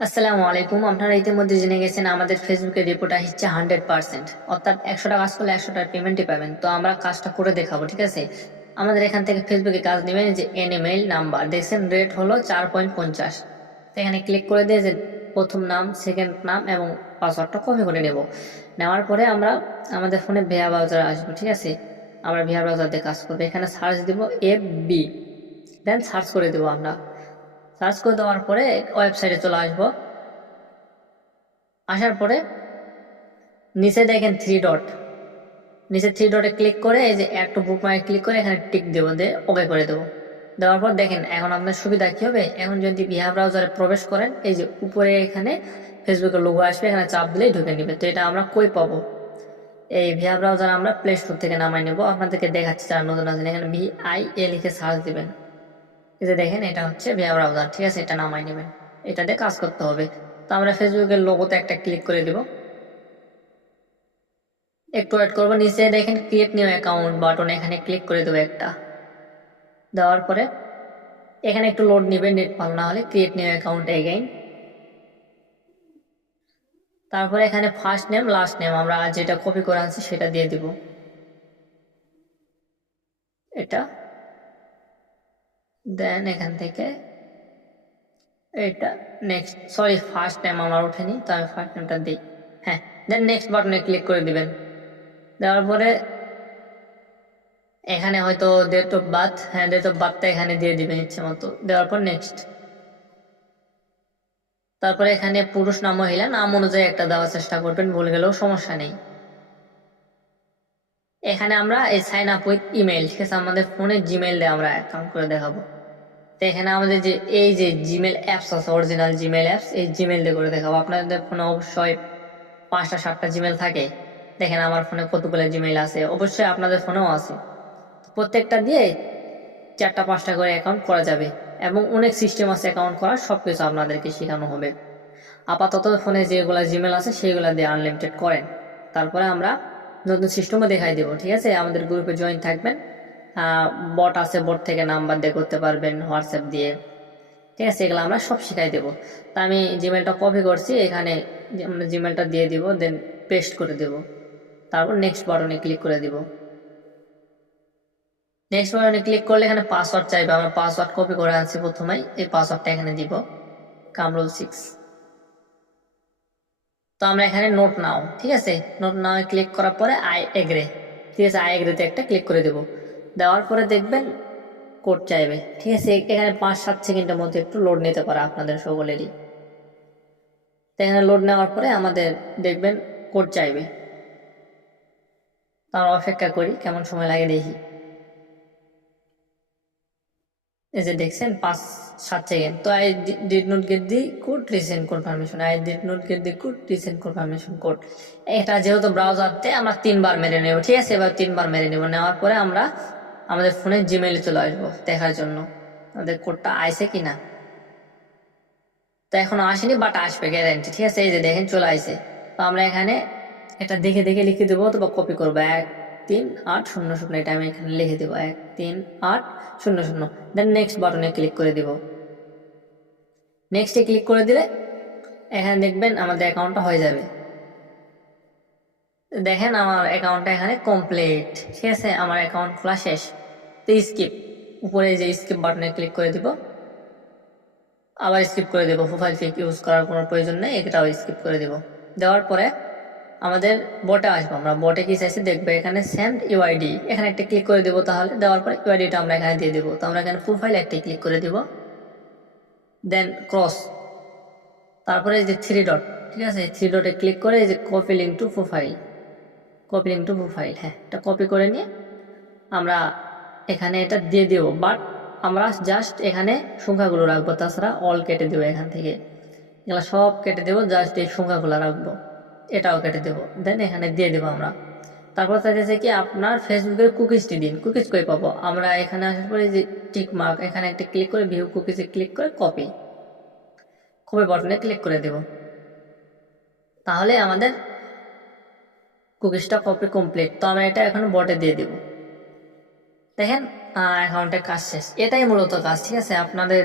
আসসালামু আলাইকুম। আপনারা ইতিমধ্যে জেনে গেছেন আমাদের ফেসবুকের রিপোর্ট আসছে 100%, অর্থাৎ 100টা কাজ করলে 100টার পেমেন্টই পাবেন। তো আমরা কাজটা করে দেখাবো, ঠিক আছে? আমাদের এখান থেকে ফেসবুকে কাজ নেবেন, যে এনএমএল নাম্বার দেখছেন, রেট হলো 4.50। তো এখানে ক্লিক করে দিয়ে যে প্রথম নাম, সেকেন্ড নাম এবং পাসওয়ার্ডটা কপি করে নেব। নেওয়ার পরে আমরা আমাদের ফোনে ভিয়া ব্রাউজার আসবো, ঠিক আছে? আমরা ভিয়া ব্রাউজার দিয়ে কাজ করবো। এখানে সার্চ দিব FB, দেন সার্চ করে দেবো। আমরা সার্চ করে দেওয়ার পরে ওয়েবসাইটে চলে আসবো। আসার পরে নিচে দেখেন নিচে থ্রি ডটে ক্লিক করে এই যে অ্যাড টু বুকমার্কে ক্লিক করে এখানে টিক দেবো, দিয়ে ওকে করে দেবো। দেওয়ার পর দেখেন এখন আপনার সুবিধা কি হবে। এখন যদি ভিয়া ব্রাউজারে প্রবেশ করেন, এই যে উপরে এখানে ফেসবুকের লোগো আসবে, এখানে চাপ দিলেই ঢুকে নিবে। তো এটা আমরা কই পাবো? এই ভিয়া ব্রাউজার আমরা প্লে স্টোর থেকে নামাই নেবো। আপনাদেরকে দেখাচ্ছি যারা নতুন আছেন, এখানে VIA লিখে সার্চ দিবেন। এই যে দেখেন এটা হচ্ছে ভিয়া ব্রাউজার, ঠিক আছে? এটা নামাই নেবেন, এটা দিয়ে কাজ করতে হবে। তো আমরা ফেসবুকের লোগোতে একটা ক্লিক করে দিব, একটু ওয়েট করবো। নিচে দেখেন ক্রিয়েট নিউ অ্যাকাউন্ট বাটন, এখানে ক্লিক করে দেবো একটা। দেওয়ার পরে এখানে একটু লোড নিবে, নেট ভালো না হলে। Create new account again. তারপরে এখানে ফার্স্ট নেম লাস্ট নেম আমরা যেটা কপি করে আনছি সেটা দিয়ে দিব, এটা। দেন এখান থেকে এটা নেক্সট, সরি ফার্স্ট নেম আমার ওঠেনি, তো আমি ফার্স্ট নেমটা দিই। হ্যাঁ, দেন নেক্সট বাটনে ক্লিক করে দিবেন। দেওয়ার পরে এখানে হয়তো ডেট অফ বার্থ, হ্যাঁ ডেট অফ বার্থটা এখানে দিয়ে দিবেন ইচ্ছে মতো। দেওয়ার পর নেক্সট। তারপরে এখানে পুরুষ না মহিলা নাম অনুযায়ী একটা দেওয়ার চেষ্টা করবেন, ভুল গেলেও সমস্যা নেই। এখানে আমরা এই সাইন আপ উইথ ইমেল, ঠিক আছে? আমাদের ফোনে জিমেল দিয়ে আমরা অ্যাকাউন্ট করে দেখাবো। তো এখানে আমাদের যে এই যে জিমেল অ্যাপস আছে, অরিজিনাল জিমেল অ্যাপস, এই জিমেল দিয়ে করে দেখাবো। আপনাদের ফোনে অবশ্যই 5টা 7টা জিমেল থাকে। দেখেন আমার ফোনে কতগুলো জিমেল আছে, অবশ্যই আপনাদের ফোনেও আছে। প্রত্যেকটা দিয়ে 4টা 5টা করে অ্যাকাউন্ট করা যাবে, এবং অনেক সিস্টেম আছে অ্যাকাউন্ট করার, সবকিছু আপনাদেরকে শেখানো হবে। আপাতত ফোনে যেগুলো জিমেল আছে সেইগুলো দিয়ে আনলিমিটেড করেন। তারপরে আমরা নতুন সিস্টেমও দেখাই দেবো, ঠিক আছে? আমাদের গ্রুপে জয়েন থাকবেন। বট আছে, বট থেকে নাম্বার দিয়ে করতে পারবেন, হোয়াটসঅ্যাপ দিয়ে, ঠিক আছে? এগুলো আমরা সব শিখাই দেবো। তা আমি জিমেলটা কপি করছি, এখানে আমরা জিমেলটা দিয়ে দিব, দেন পেস্ট করে দেব। তারপর নেক্সট বাটনে ক্লিক করে দিব। নেক্সট বাটনে ক্লিক করলে এখানে পাসওয়ার্ড চাইবে, আমরা পাসওয়ার্ড কপি করে আনছি প্রথমেই, এই পাসওয়ার্ডটা এখানে দিব, কামরুল 6। তো আমরা এখানে নোট নাও, ঠিক আছে? নোট নাও ক্লিক করার পরে আই এগ্রে, ঠিক আছে? আই এগ্রেতে একটা ক্লিক করে দেব। দেওয়ার পরে দেখবেন কোড চাইবে, ঠিক আছে? এখানে 5-7 সেকেন্ডের মধ্যে একটু লোড নিতে পারে আপনাদের সকলেরই। তো এখানে লোড নেওয়ার পরে আমাদের দেখবেন কোড চাইবে, তো আমরা অপেক্ষা করি কেমন সময় লাগে দেখি। এই যে দেখছেন 5-7 সেকেন্ড। তো I did not get the code, resend confirmation, I did not get the code, resend confirmation code. এটা যেহেতু ব্রাউজারতে আমরা 3বার মেরে নেব, ঠিক আছে? এবার 3বার মেরে নেব। নেওয়ার পরে আমরা আমাদের ফোনে জিমেইলে চলে আসবো দেখার জন্য আমাদের কোডটা আইছে কিনা। তো এখনো আসেনি, বাট আসবে গ্যারান্টি, ঠিক আছে? এই যে দেখেন চলে আসে। তো আমরা এখানে এটা দেখে দেখে লিখে দেবো, অথবা কপি করবো। 138000, এটা আমি এখানে লিখে দেবো, 138000। দেন নেক্সট বাটনে ক্লিক করে দিব। নেক্সটে ক্লিক করে দিলে এখানে দেখবেন আমাদের অ্যাকাউন্টটা হয়ে যাবে। দেখেন আমার অ্যাকাউন্টটা এখানে কমপ্লিট, ঠিক আছে? আমার অ্যাকাউন্ট খোলা শেষ। তো স্কিপ, উপরে যে স্কিপ বাটনে ক্লিক করে দিব, আবার স্কিপ করে দেবো। প্রোফাইল পিক ইউজ করার কোনো প্রয়োজন নেই, এটাও স্কিপ করে দেব। দেওয়ার পরে আমাদের বটে আসবো। আমরা বটে কি চাইছি দেখবে, এখানে সেন্ড ইউআইডি, এখানে একটা ক্লিক করে দেবো। তাহলে দেওয়ার পরে ইউআইডিটা আমরা এখানে দিয়ে দেবো। তো আমরা এখানে প্রোফাইল একটা ক্লিক করে দিব, দেন ক্রস, তারপরে এই যে 3 ডট, ঠিক আছে? 3 ডটে ক্লিক করে এই যে copy link to profile, copy link to profile, হ্যাঁ এটা কপি করে নিয়ে আমরা এখানে এটা দিয়ে দেবো। বাট আমরা জাস্ট এখানে সংখ্যাগুলো রাখবো, তাছাড়া অল কেটে দেবো। এখান থেকে এগুলো সব কেটে দেবো, জাস্ট এই সংখ্যাগুলো রাখবো, এটাও কেটে দেবো। দেন এখানে দিয়ে দেবো আমরা। তারপর চাইতেছে কি আপনার ফেসবুকের কুকিজটি দিন। কুকিজ কই পাবো? আমরা এখানে আসার পরে যে টিক মার্ক, এখানে একটা ক্লিক করে ভিউ কুকিজে ক্লিক করে কপি, কপি বাটনে ক্লিক করে দেব। তাহলে আমাদের কুকিজটা কপি কমপ্লিট। তো আমরা এটা এখন বটে দিয়ে দিব। দেখেন অ্যাকাউন্টে কাজ শেষ। এটাই মূলত কাজ, ঠিক আছে? আপনাদের